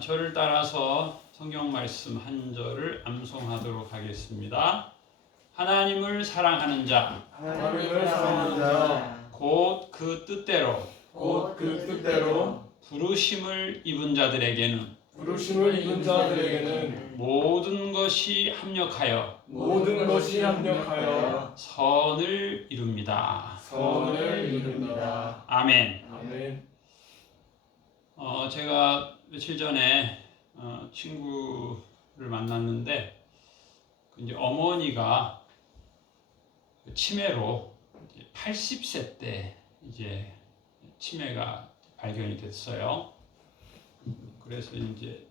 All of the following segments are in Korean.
저를 따라서 성경 말씀 한 절을 암송하도록 하겠습니다. 하나님을 사랑하는 자, 곧 그 뜻대로 부르심을 입은 자들에게는 모든 것이 합력하여 선을 이룹니다. 아멘. 제가 며칠 전에 친구를 만났는데 이제 어머니가 치매로 80세 때 이제 치매가 발견이 됐어요. 그래서 이제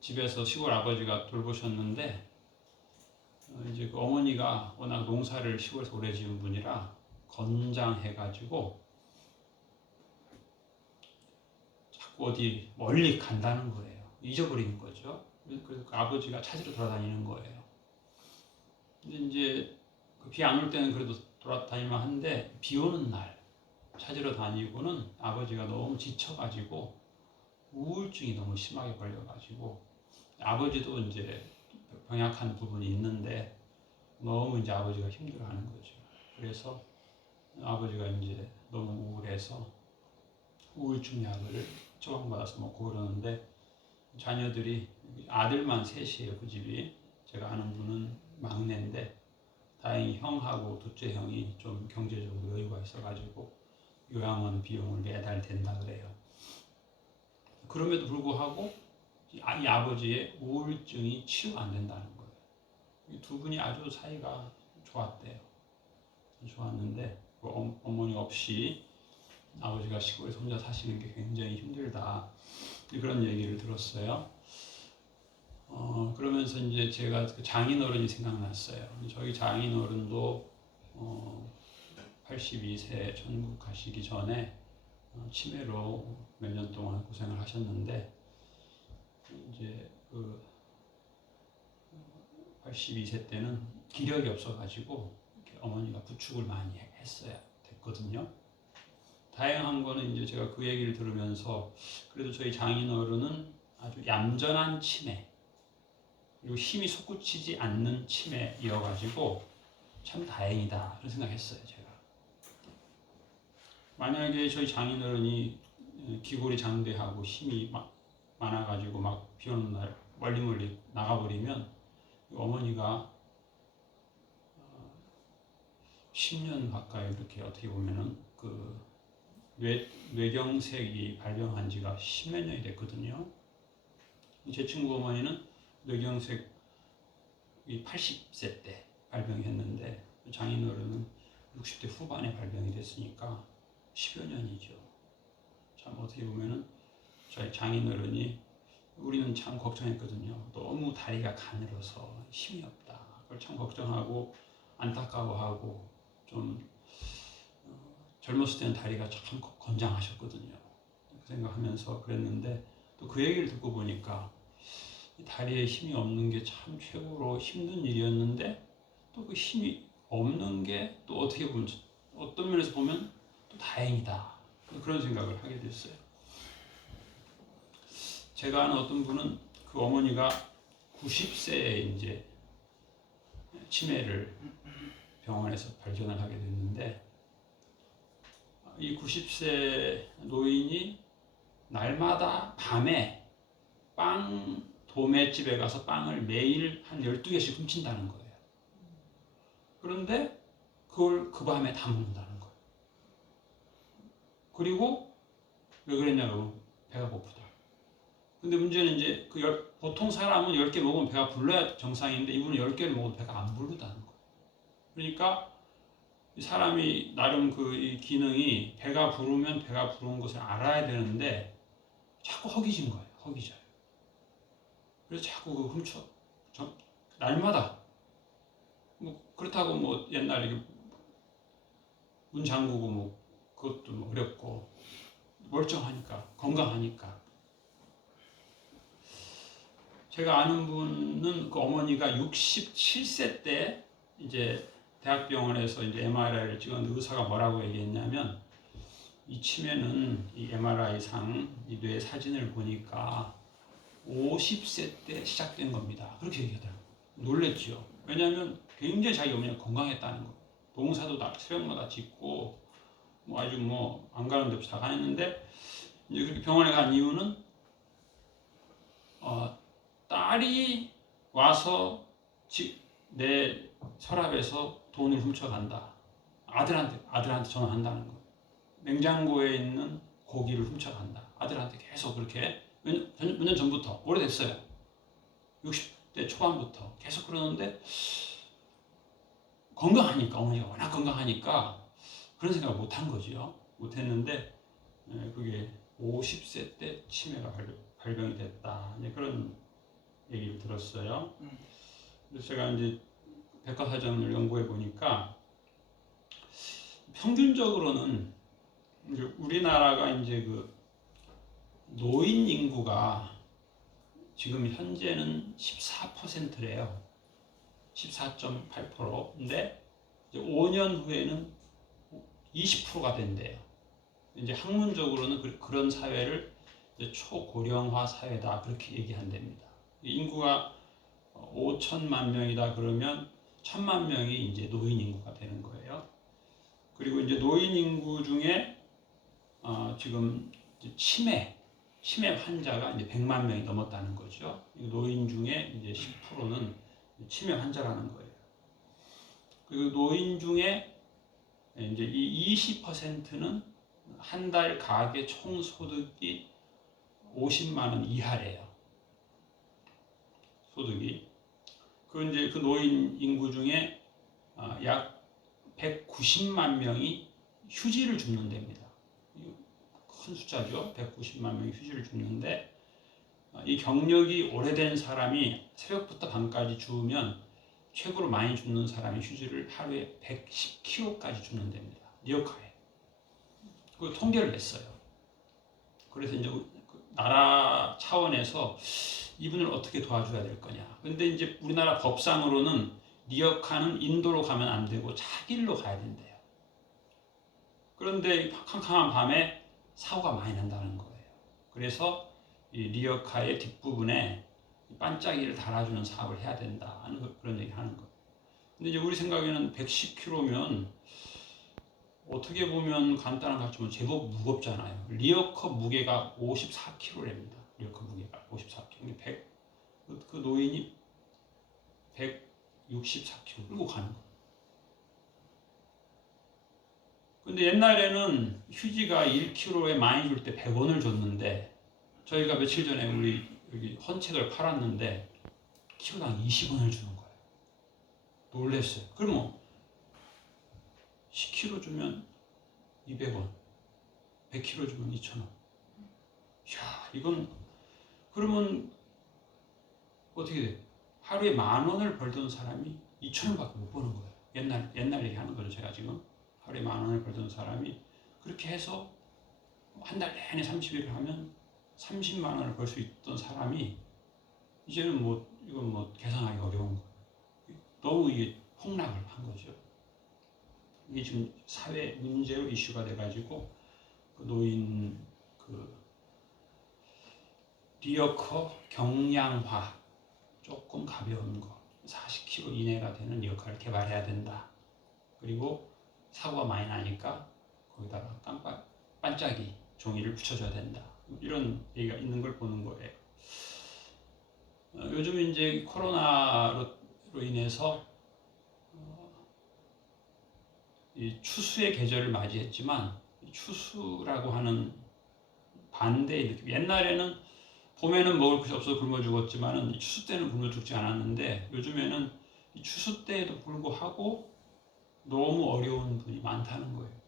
집에서 시골 아버지가 돌보셨는데 이제 그 어머니가 워낙 농사를 시골에서 오래 지은 분이라 건장해가지고 자꾸 어디 멀리 간다는 거예요. 잊어버리는 거죠. 그래서 그 아버지가 찾으러 돌아다니는 거예요. 근데 이제 비 안 올 때는 그래도 돌아다니면 하는데 비 오는 날 찾으러 다니고는 아버지가 너무 지쳐가지고 우울증이 너무 심하게 걸려가지고 아버지도 이제 병약한 부분이 있는데 너무 이제 아버지가 힘들어하는 거죠. 그래서 아버지가 이제 너무 우울해서 우울증 약을 처방받아서 먹고 그러는데 자녀들이 아들만 셋이에요. 그 집이. 제가 아는 분은 막내인데 다행히 형하고 둘째 형이 좀 경제적으로 여유가 있어가지고 요양원 비용을 매달 댄다 그래요. 그럼에도 불구하고 이 아버지의 우울증이 치유가 안 된다는 거예요. 이 두 분이 아주 사이가 좋았대요. 좋았는데 그 어머니 없이 아버지가 시골에서 혼자 사시는 게 굉장히 힘들다. 그런 얘기를 들었어요. 그러면서 이제 제가 그 장인어른이 생각났어요. 저희 장인어른도 82세 천국 가시기 전에 치매로 몇 년 동안 고생을 하셨는데 이제 그 82세 때는 기력이 없어가지고 어머니가 부축을 많이 했어야 됐거든요. 다행한 거는 이제 제가 그 얘기를 들으면서 그래도 저희 장인어른은 아주 얌전한 치매 그리고 힘이 솟구치지 않는 치매이어가지고 참 다행이다 그런 생각했어요. 제가 만약에 저희 장인어른이 기골이 장대하고 힘이 많아가지고 막 비 오는 날 멀리 나가버리면 어머니가 10년 가까이 이렇게 어떻게 보면은 그 뇌경색이 발병한 지가 10몇 년이 됐거든요. 제 친구 어머니는 뇌경색이 80세 때 발병했는데 장인어른은 60대 후반에 발병이 됐으니까 10여 년이죠. 참 어떻게 보면은 저희 장인어른이 우리는 참 걱정했거든요. 너무 다리가 가늘어서 힘이 없다. 그걸 참 걱정하고 안타까워하고 좀 젊었을 때는 다리가 참 건장하셨거든요. 그 생각하면서 그랬는데 또 그 얘기를 듣고 보니까 다리에 힘이 없는 게 참 최고로 힘든 일이었는데 또 그 힘이 없는 게 또 어떻게 보면 어떤 면에서 보면 또 다행이다. 그런 생각을 하게 됐어요. 제가 아는 어떤 분은 그 어머니가 90세에 이제 치매를 병원에서 발견을 하게 됐는데 이 90세 노인이 날마다 밤에 도매집에 가서 빵을 매일 한 12개씩 훔친다는 거예요. 그런데 그걸 그 밤에 다 먹는다는 거예요. 그리고 왜 그랬냐고 배가 고프다. 근데 문제는 이제 보통 사람은 10개 먹으면 배가 불러야 정상인데 이분은 10개를 먹어도 배가 안 부르다는 거예요. 그러니까 사람이 나름 이 기능이 배가 부르면 배가 부른 것을 알아야 되는데 자꾸 허기진 거예요. 허기져요. 그래서 자꾸 훔쳐. 날마다. 그렇다고 옛날에 문 잠그고 그것도 어렵고 멀쩡하니까 건강하니까. 제가 아는 분은 그 어머니가 67세 때 이제 대학병원에서 이제 MRI를 찍었는데 의사가 뭐라고 얘기했냐면 이 치매는 이 MRI상 이 뇌 사진을 보니까 50세 때 시작된 겁니다. 그렇게 얘기하더라고요. 놀랬죠. 왜냐하면 굉장히 자기 어머니가 건강했다는 거. 농사도 다 새벽마다 짓고 뭐 아주 뭐 안 가는 데 없이 다 다녔는데 이제 그렇게 병원에 간 이유는 딸이 와서 내 서랍에서 돈을 훔쳐간다. 아들한테 전화한다는 거. 냉장고에 있는 고기를 훔쳐간다. 아들한테 계속 그렇게 몇 년 전부터 오래됐어요. 60대 초반부터 계속 그러는데 건강하니까 어머니가 워낙 건강하니까 그런 생각을 못한 거죠. 못했는데 그게 50세 때 치매가 발병이 됐다. 이제 그런 얘기를 들었어요. 그래서 제가 이제 백과사전을 연구해 보니까 평균적으로는 이제 우리나라가 이제 그 노인 인구가 지금 현재는 14%래요. 14.8%인데 이제 5년 후에는 20%가 된대요. 이제 학문적으로는 그런 사회를 이제 초고령화 사회다 그렇게 얘기한답니다. 인구가 5천만 명이다 그러면 1,000만 명이 이제 노인 인구가 되는 거예요. 그리고 이제 노인 인구 중에 지금 이제 치매 환자가 이제 100만 명이 넘었다는 거죠. 노인 중에 이제 10%는 치매 환자라는 거예요. 그리고 노인 중에 이제 이 20%는 한 달 가계 총 소득이 50만 원 이하래요. 소득이. 이제 그 노인 인구 중에 약 190만 명이 휴지를 줍는답니다. 큰 숫자죠. 190만 명이 휴지를 줍는데 이 경력이 오래된 사람이 새벽부터 밤까지 주우면 최고로 많이 줍는 사람이 휴지를 하루에 110kg까지 줍는답니다. 리어카에. 그 통계를 냈어요. 그래서 이제 나라 차원에서 이분을 어떻게 도와줘야 될 거냐. 근데 이제 우리나라 법상으로는 리어카는 인도로 가면 안 되고 차길로 가야 된대요. 그런데 캄캄한 밤에 사고가 많이 난다는 거예요. 그래서 이 리어카의 뒷부분에 반짝이를 달아주는 사업을 해야 된다 하는 그런 얘기 하는 거예요. 근데 이제 우리 생각에는 110kg면 어떻게 보면 간단한 것 같지만 제법 무겁잖아요. 리어커 무게가 54kg랍니다. 리어커 무게가 54kg. 그 노인이 164kg 끌고 가는 거예요. 근데 옛날에는 휴지가 1kg에 많이 줄 때 100원을 줬는데 저희가 며칠 전에 우리 여기 헌책을 팔았는데 키로당 20원을 주는 거예요. 놀랬어요. 그러면 10kg 주면 200원, 100kg 주면 2,000원. 이야, 이건 그러면 어떻게 돼? 하루에 10,000원을 벌던 사람이 2,000원밖에 못 버는 거예요. 옛날 얘기하는 거죠. 제가 지금 하루에 10,000원을 벌던 사람이 그렇게 해서 한 달 내내 30일을 하면 30만 원을 벌 수 있던 사람이 이제는 이건 계산하기 어려운 거예요. 너무 이게 폭락을 한 거죠. 이게 지금 사회 문제로 이슈가 돼가지고 그 노인 리어커 경량화 조금 가벼운 거 40kg 이내가 되는 리어커를 개발해야 된다. 그리고 사고가 많이 나니까 거기다가 반짝이 종이를 붙여줘야 된다. 이런 얘기가 있는 걸 보는 거예요. 요즘 이제 코로나로 인해서 이 추수의 계절을 맞이했지만 추수라고 하는 반대의 느낌. 옛날에는 봄에는 먹을 것이 없어서 굶어 죽었지만 추수 때는 굶어 죽지 않았는데 요즘에는 이 추수 때에도 불구하고 너무 어려운 분이 많다는 거예요.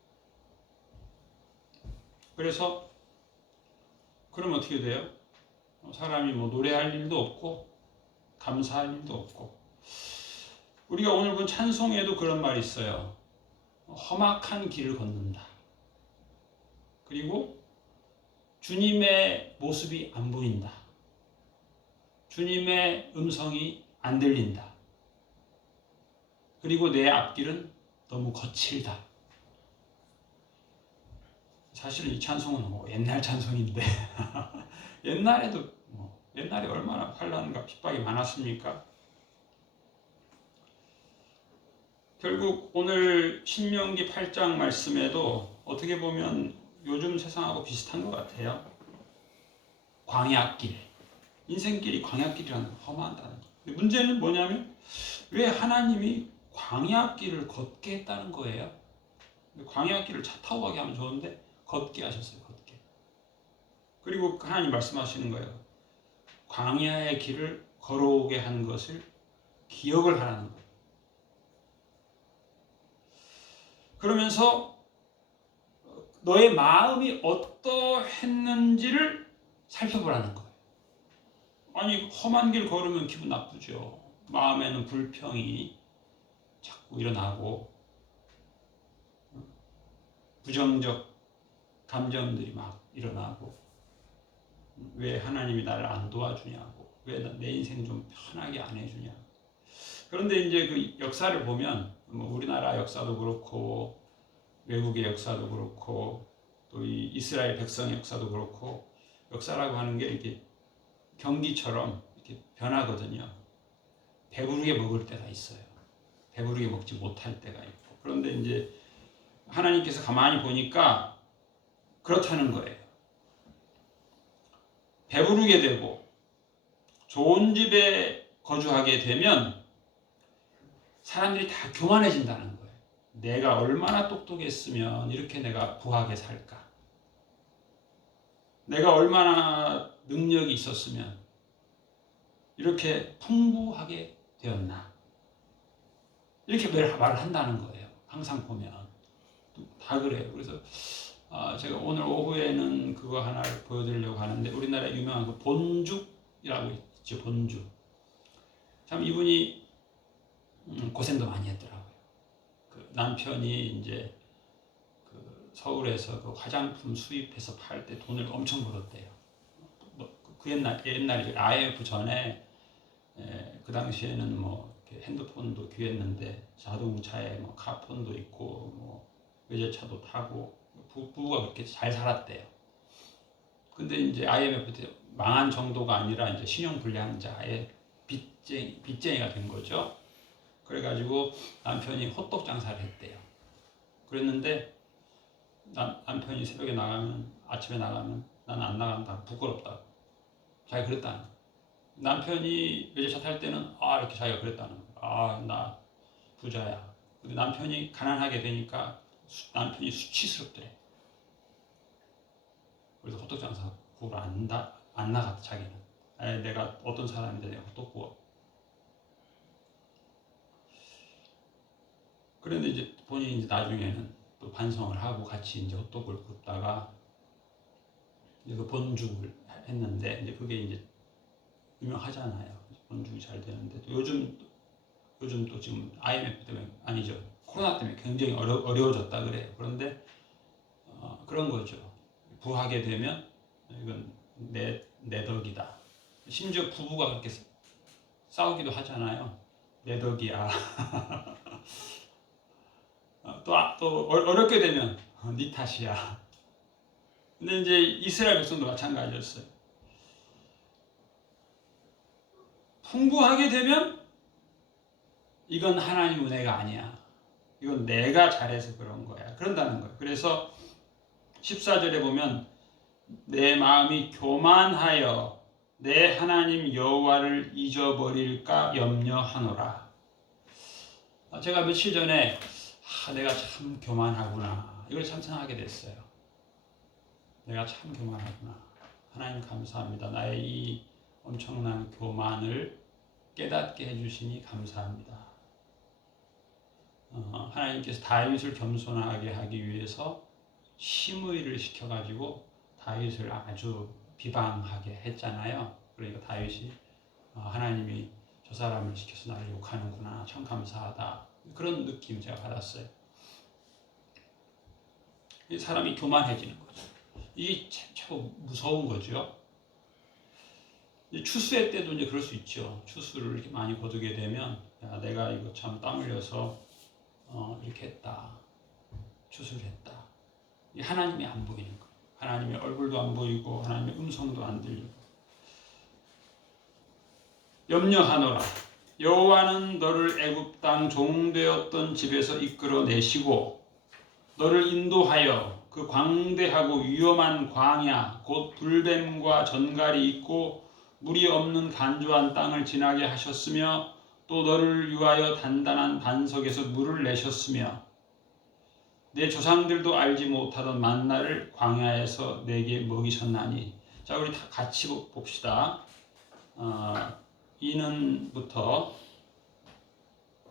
그래서 그럼 어떻게 돼요? 사람이 노래할 일도 없고 감사할 일도 없고. 우리가 오늘 본 찬송에도 그런 말이 있어요. 험악한 길을 걷는다. 그리고 주님의 모습이 안 보인다. 주님의 음성이 안 들린다. 그리고 내 앞길은 너무 거칠다. 사실은 이 찬송은 옛날 찬송인데 옛날에도 옛날에 얼마나 환난과 핍박이 많았습니까? 결국 오늘 신명기 8장 말씀에도 어떻게 보면 요즘 세상하고 비슷한 것 같아요. 광야길, 인생길이 광야길이라는 거, 험한다는 거. 근데 문제는 뭐냐면 왜 하나님이 광야길을 걷게 했다는 거예요. 광야길을 차 타고 가게 하면 좋은데 걷게 하셨어요. 걷게. 그리고 하나님 말씀하시는 거예요. 광야의 길을 걸어오게 한 것을 기억을 하라는 거예요. 그러면서 너의 마음이 어떠했는지를 살펴보라는 거예요. 아니, 험한 길 걸으면 기분 나쁘죠. 마음에는 불평이 자꾸 일어나고 부정적 감정들이 막 일어나고 왜 하나님이 나를 안 도와주냐고, 왜 내 인생 좀 편하게 안 해주냐고. 그런데 이제 그 역사를 보면 뭐 우리나라 역사도 그렇고 외국의 역사도 그렇고 또 이 이스라엘 백성의 역사도 그렇고 역사라고 하는 게 이렇게 경기처럼 이렇게 변하거든요. 배부르게 먹을 때가 있어요. 배부르게 먹지 못할 때가 있고. 그런데 이제 하나님께서 가만히 보니까 그렇다는 거예요. 배부르게 되고 좋은 집에 거주하게 되면 사람들이 다 교만해진다는 거예요. 내가 얼마나 똑똑했으면 이렇게 내가 부하게 살까? 내가 얼마나 능력이 있었으면 이렇게 풍부하게 되었나? 이렇게 말을 한다는 거예요. 항상 보면 다 그래요. 그래서 제가 오늘 오후에는 그거 하나를 보여드리려고 하는데 우리나라 유명한 그 본죽이라고 있죠. 본죽. 참 이분이 고생도 많이 했더라고요. 그 남편이 이제 그 서울에서 그 화장품 수입해서 팔 때 돈을 엄청 벌었대요. 그 옛날에 IMF 전에 그 당시에는 뭐 핸드폰도 귀했는데 자동차에 뭐 카폰도 있고 뭐 외제차도 타고 부부가 그렇게 잘 살았대요. 근데 이제 IMF 때 망한 정도가 아니라 이제 신용불량자의 빚쟁이가 된 거죠. 그래가지고 남편이 호떡 장사를 했대요. 그랬는데 남편이 새벽에 나가면 아침에 나가면 나는 안 나간다 부끄럽다. 자기가 그랬다는 거예요. 남편이 외제차 탈 때는 이렇게 자기가 그랬다는 거예요. 나 부자야. 근데 남편이 가난하게 되니까 남편이 수치스럽더래. 그래서 호떡 장사 구우러 안 나갔다 자기는. 내가 어떤 사람인데 내가 호떡 구워. 그런데 이제 본인이 이제 나중에는 또 반성을 하고 같이 이제 호떡을 굽다가 이제 그 본죽을 했는데 이제 그게 이제 유명하잖아요. 본죽이 잘 되는데 또 요즘 또 지금 IMF 때문에 아니죠. 코로나 때문에 굉장히 어려워졌다 그래요. 그런데 그런 거죠. 부하게 되면 이건 내 덕이다. 심지어 부부가 그렇게 싸우기도 하잖아요. 내 덕이야. 또 어렵게 되면 네 탓이야. 근데 이제 이스라엘 백성도 마찬가지였어요. 풍부하게 되면 이건 하나님 은혜가 아니야. 이건 내가 잘해서 그런 거야. 그런다는 거예요. 그래서 14절에 보면 내 마음이 교만하여 내 하나님 여호와를 잊어버릴까 염려하노라. 제가 며칠 전에 내가 참 교만하구나. 이걸 참 생각하게 됐어요. 내가 참 교만하구나. 하나님 감사합니다. 나의 이 엄청난 교만을 깨닫게 해주시니 감사합니다. 하나님께서 다윗을 겸손하게 하기 위해서 심의를 시켜가지고 다윗을 아주 비방하게 했잖아요. 그러니까 다윗이 하나님이 저 사람을 시켜서 나를 욕하는구나. 참 감사하다. 그런 느낌 제가 받았어요. 사람이 교만해지는 거죠. 이게 참 무서운 거죠. 추수할 때도 이제 그럴 수 있죠. 추수를 이렇게 많이 거두게 되면 내가 이거 참 땀 흘려서 이렇게 했다. 추수를 했다. 하나님이 안 보이는 거예요. 하나님의 얼굴도 안 보이고 하나님의 음성도 안 들리고. 염려하노라. 여호와는 너를 애굽 땅 종되었던 집에서 이끌어내시고 너를 인도하여 그 광대하고 위험한 광야 곧 불뱀과 전갈이 있고 물이 없는 간조한 땅을 지나게 하셨으며 또 너를 위하여 단단한 반석에서 물을 내셨으며 내 조상들도 알지 못하던 만나를 광야에서 내게 먹이셨나니. 자, 우리 다 같이 봅시다. 이는부터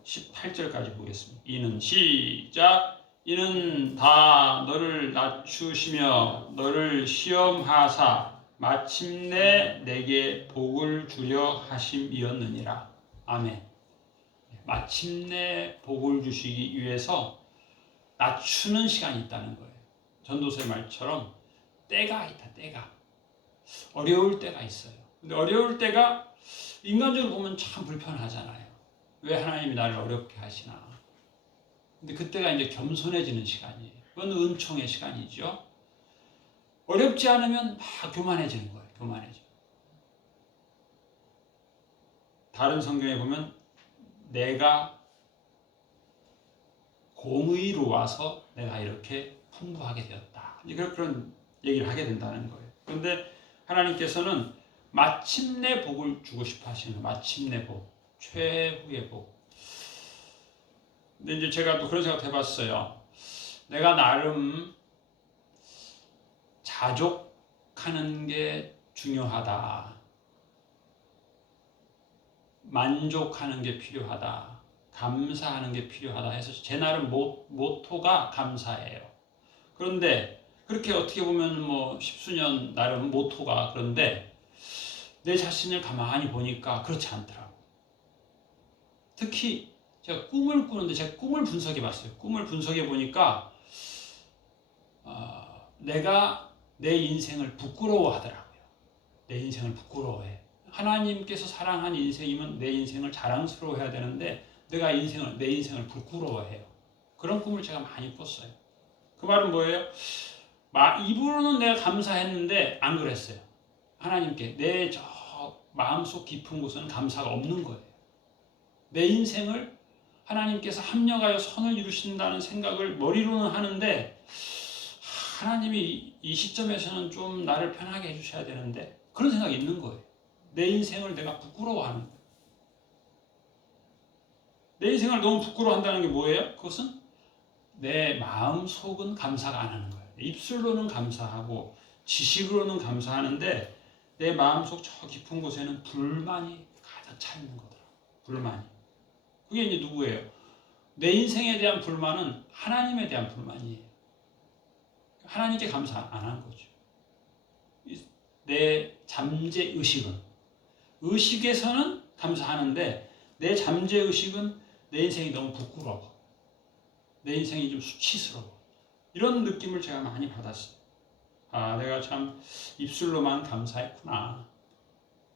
18절까지 보겠습니다. 이는 시작. 이는 다 너를 낮추시며 너를 시험하사 마침내 내게 복을 주려 하심이었느니라. 아멘. 마침내 복을 주시기 위해서 낮추는 시간이 있다는 거예요. 전도서의 말처럼 때가 있다. 때가 어려울 때가 있어요. 근데 어려울 때가 인간적으로 보면 참 불편하잖아요. 왜 하나님이 나를 어렵게 하시나. 근데 그때가 이제 겸손해지는 시간이에요. 그건 은총의 시간이죠. 어렵지 않으면 막 교만해지는 거예요. 교만해져. 다른 성경에 보면 내가 공의로 와서 내가 이렇게 풍부하게 되었다. 이제 그런 얘기를 하게 된다는 거예요. 그런데 하나님께서는 마침내 복을 주고 싶어 하시는 마침내 복, 최후의 복. 근데 이제 제가 또 그런 생각 해봤어요. 내가 나름 자족하는 게 중요하다. 만족하는 게 필요하다. 감사하는 게 필요하다 해서 제 나름 모토가 감사예요. 그런데 그렇게 어떻게 보면 뭐 십수년 나름 모토가 그런데 내 자신을 가만히 보니까 그렇지 않더라고. 특히 제가 꿈을 꾸는데 제가 꿈을 분석해 봤어요. 꿈을 분석해 보니까 내가 내 인생을 부끄러워하더라고요. 내 인생을 부끄러워해. 하나님께서 사랑한 인생이면 내 인생을 자랑스러워해야 되는데 내가 내 인생을 부끄러워해요. 그런 꿈을 제가 많이 꿨어요. 그 말은 뭐예요? 입으로는 내가 감사했는데 안 그랬어요. 하나님께 내 저 마음속 깊은 곳에는 감사가 없는 거예요. 내 인생을 하나님께서 합력하여 선을 이루신다는 생각을 머리로는 하는데 하나님이 이 시점에서는 좀 나를 편하게 해주셔야 되는데 그런 생각이 있는 거예요. 내 인생을 내가 부끄러워하는 거예요. 내 인생을 너무 부끄러워한다는 게 뭐예요? 그것은 내 마음속은 감사가 안 하는 거예요. 입술로는 감사하고 지식으로는 감사하는데 내 마음속 저 깊은 곳에는 불만이 가득 차 있는 거더라고요. 불만이. 그게 이제 누구예요? 내 인생에 대한 불만은 하나님에 대한 불만이에요. 하나님께 감사 안 한 거죠. 내 잠재 의식에서는 감사하는데 내 잠재 의식은 내 인생이 너무 부끄러워. 내 인생이 좀 수치스러워. 이런 느낌을 제가 많이 받았어요. 내가 참 입술로만 감사했구나.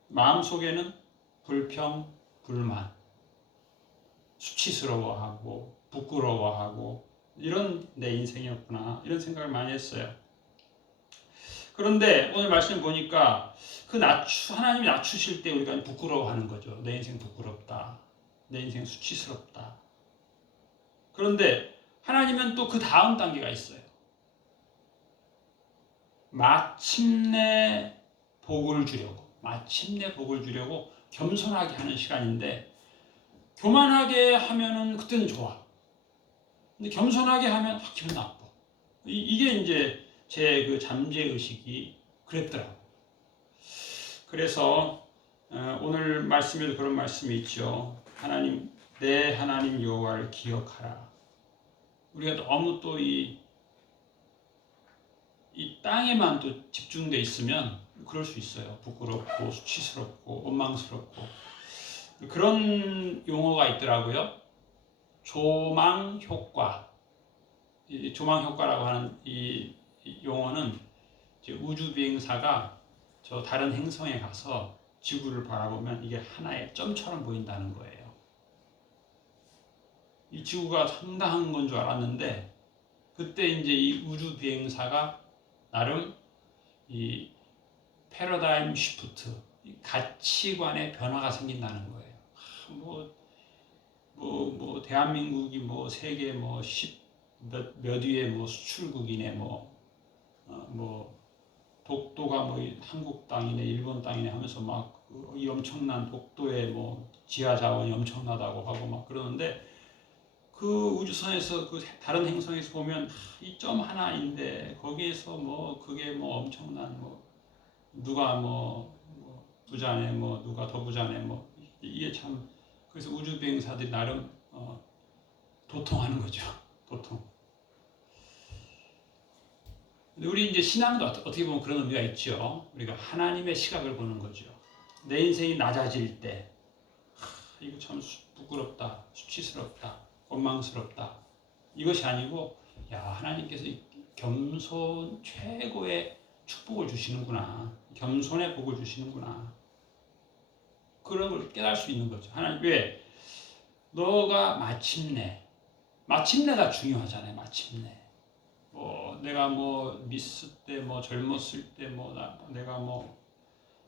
마음속에는 불평, 불만, 수치스러워하고 부끄러워하고 이런 내 인생이었구나. 이런 생각을 많이 했어요. 그런데 오늘 말씀 보니까 하나님이 낮추실 때 우리가 부끄러워하는 거죠. 내 인생 부끄럽다. 내 인생 수치스럽다. 그런데 하나님은 또 그 다음 단계가 있어요. 마침내 복을 주려고 겸손하게 하는 시간인데 교만하게 하면은 그때는 좋아. 근데 겸손하게 하면 기분 나빠. 이게 이제 제 그 잠재 의식이 그랬더라고. 그래서 오늘 말씀에도 그런 말씀이 있죠. 내 하나님 여호와를 기억하라. 우리가 너무 또 이 땅에만 또 집중돼 있으면 그럴 수 있어요. 부끄럽고 수치스럽고 원망스럽고 그런 용어가 있더라고요. 조망 효과. 이 조망 효과라고 하는 이 용어는 이제 우주 비행사가 저 다른 행성에 가서 지구를 바라보면 이게 하나의 점처럼 보인다는 거예요. 이 지구가 상당한 건 줄 알았는데 그때 이제 이 우주 비행사가 나름 이 패러다임 시프트, 가치관의 변화가 생긴다는 거예요. 대한민국이 세계 몇 위의 수출국이네 독도가 한국 땅이네 일본 땅이네 하면서 이 엄청난 독도의 지하 자원이 엄청나다고 하고 그러는데 그 우주선에서 그 다른 행성에서 보면 이 점 하나인데 거기에서 그게 엄청난 누가 부자네 누가 더 부자네 이게 참 그래서 우주 비행사들이 나름 도통하는 거죠. 도통. 근데 우리 이제 신앙도 어떻게 보면 그런 의미가 있죠. 우리가 하나님의 시각을 보는 거죠. 내 인생이 낮아질 때 이거 참 부끄럽다, 수치스럽다, 원망스럽다 이것이 아니고 하나님께서 겸손 최고의 축복을 주시는구나, 겸손의 복을 주시는구나 그런 걸 깨달을 수 있는 거죠. 하나님 왜? 너가 마침내가 중요하잖아요. 마침내. 내가 미스 때 젊었을 때 내가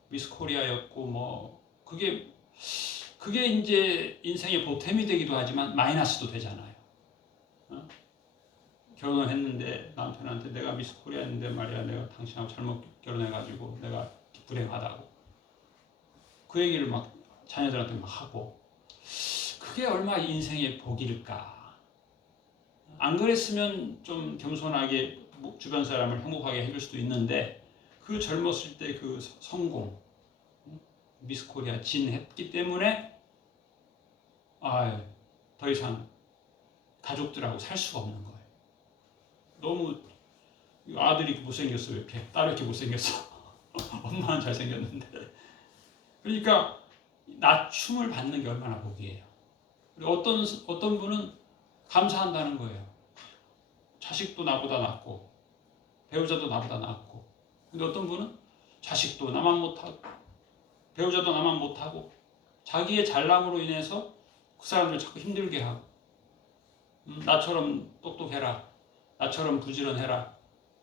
미스 코리아였고 그게 이제 인생의 보탬이 되기도 하지만 마이너스도 되잖아요. 결혼했는데 남편한테 내가 미스 코리아였는데 말이야 내가 당신하고 잘못 결혼해가지고 내가 불행하다고 그 얘기를 자녀들한테 하고 그게 얼마나 인생의 복일까. 안 그랬으면 좀 겸손하게 주변 사람을 행복하게 해줄 수도 있는데 그 젊었을 때 그 성공 미스 코리아 진했기 때문에 더 이상 가족들하고 살 수가 없는 거예요. 너무 아들이 못생겼어 이렇게 딸이 이렇게 못생겼어 엄마는 잘생겼는데 그러니까 낮춤을 받는 게 얼마나 복이에요. 어떤 분은 감사한다는 거예요. 자식도 나보다 낫고 배우자도 나보다 낫고 근데 어떤 분은 자식도 나만 못하고 배우자도 나만 못하고 자기의 잘남으로 인해서 그 사람들 자꾸 힘들게 하고 나처럼 똑똑해라 나처럼 부지런해라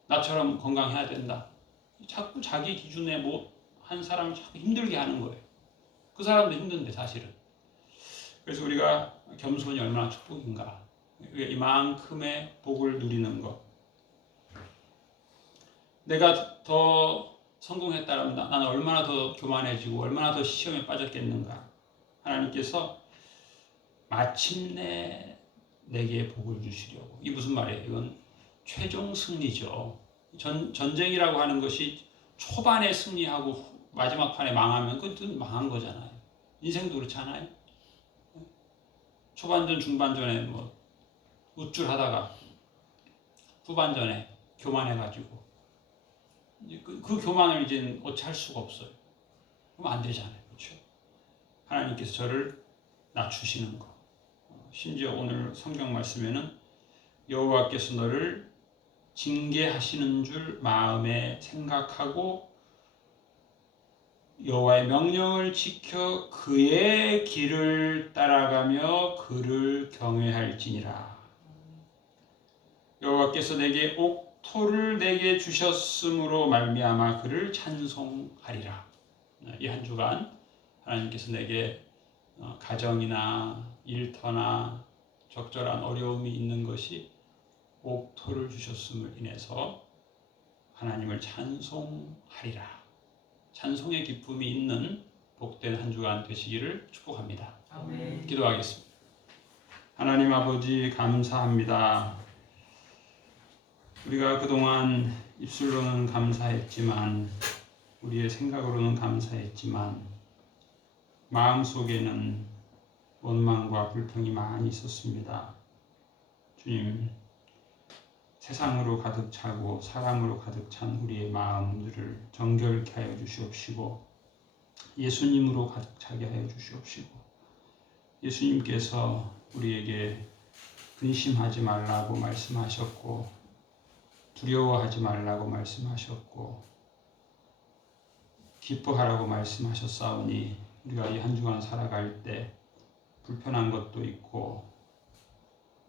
나처럼 건강해야 된다 자꾸 자기 기준에 한 사람을 자꾸 힘들게 하는 거예요. 그 사람도 힘든데 사실은. 그래서 우리가 겸손이 얼마나 축복인가 이만큼의 복을 누리는 것. 내가 더 성공했다면 나는 얼마나 더 교만해지고 얼마나 더 시험에 빠졌겠는가. 하나님께서 마침내 내게 복을 주시려고. 이게 무슨 말이에요? 이건 최종 승리죠. 전쟁이라고 하는 것이 초반에 승리하고 마지막 판에 망하면 그건 망한 거잖아요. 인생도 그렇잖아요. 초반전 중반전에 우쭐하다가 후반전에 교만해가지고 그 교만을 이제 어찌 할 수가 없어요. 그럼 안 되잖아요. 그렇죠? 하나님께서 저를 낮추시는 거. 심지어 오늘 성경 말씀에는 여호와께서 너를 징계하시는 줄 마음에 생각하고 여호와의 명령을 지켜 그의 길을 따라가며 그를 경외할지니라. 여호와께서 내게 옥토를 내게 주셨으므로 말미암아 그를 찬송하리라. 이 한 주간 하나님께서 내게 가정이나 일터나 적절한 어려움이 있는 것이 옥토를 주셨음을 인해서 하나님을 찬송하리라. 찬송의 기쁨이 있는 복된 한 주간 되시기를 축복합니다. 아멘. 기도하겠습니다. 하나님 아버지 감사합니다. 우리가 그동안 입술로는 감사했지만 우리의 생각으로는 감사했지만 마음속에는 원망과 불평이 많이 있었습니다. 주님, 세상으로 가득 차고 사람으로 가득 찬 우리의 마음들을 정결케 하여 주시옵시고 예수님으로 가득 차게 하여 주시옵시고 예수님께서 우리에게 근심하지 말라고 말씀하셨고 두려워하지 말라고 말씀하셨고 기뻐하라고 말씀하셨사오니 우리가 이 한 주간 살아갈 때 불편한 것도 있고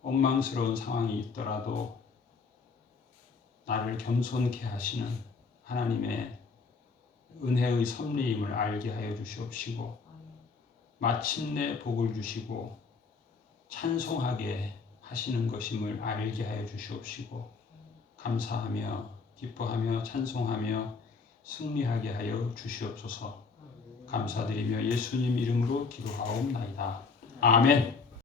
원망스러운 상황이 있더라도 나를 겸손케 하시는 하나님의 은혜의 섭리임을 알게 하여 주시옵시고 마침내 복을 주시고 찬송하게 하시는 것임을 알게 하여 주시옵시고 감사하며 기뻐하며 찬송하며 승리하게 하여 주시옵소서. 감사드리며 예수님 이름으로 기도하옵나이다. 아멘.